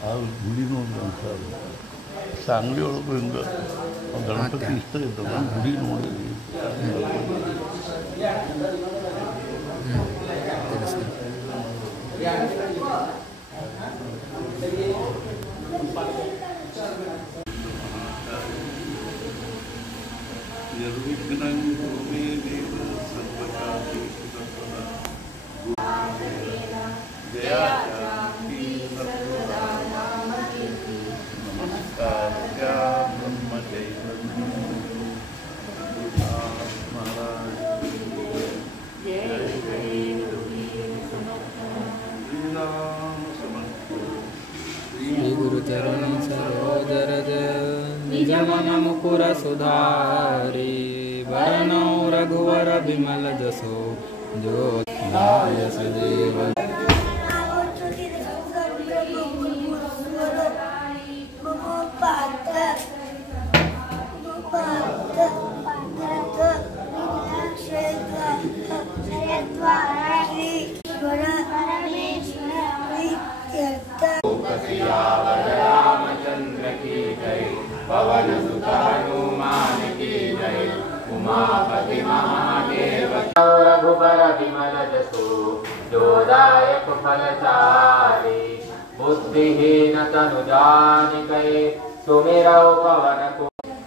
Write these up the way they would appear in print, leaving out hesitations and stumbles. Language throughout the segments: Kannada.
ಆ ಗುಡಿ ನೋಡಿದಂಥ सांगली ಒಳಗೂ ಹಿಂಗೆ ಗಣಪತಿ ಇಷ್ಟ ಇದ್ದವ ಗುಡಿ ನೋಡಿದ್ವಿ. गुरुचरण सरोजरज निज मन मुकुर सुधारी वरणौ रघुवर विमल जसो जो नायस देव रामचंद्र की जय, पवन सुत हनुमान की जय, उमापति महादेव रघुबर विमल जसो जो दायक फलचारी बुद्धिहीन तनु जानिकै सुमिरौ पवन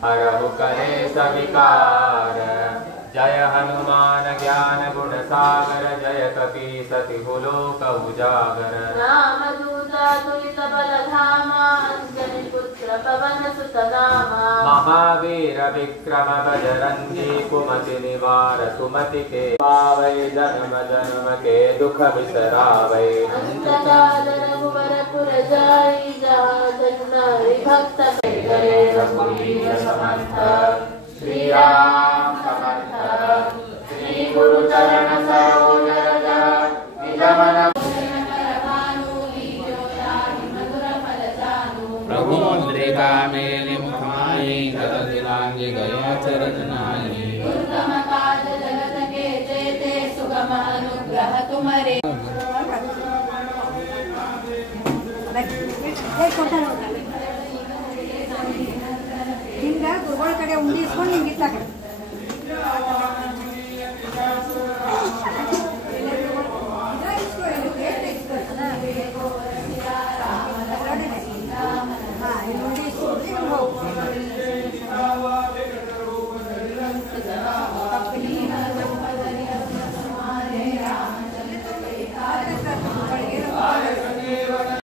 हरहु कलेश विकार जय हनुमान ज्ञान गुण सागर जय कपीसति लोक उजागर रामदूता तुलित बलधामा अंजनी पुत्र पवन सुत नामा महावीर विक्रम बजरंगी कुमति निवार सुमति के पावै जन्म जन्म के दुख बिसरावै अंत काल रघुवर पुर जाई जहाँ जन्म भक्त जय रघुवीर समर्थ श्री राम समर्थ श्री गुरु चरण सरोज रज निज मन प्रभु मुद्रिका मेलि मुखमाई गत दिलांगे गया चरण नाई दुर्गम काज जगत के जेते सुगम अनुग्रह तुम्हारे ಹಿಂಗ ಗುರುಗಳ ಕಡೆ ಉಂಡಿ ಇಸ್ಕೊಂಡು ಹಿಂಗಿಟ್ಲಾಕ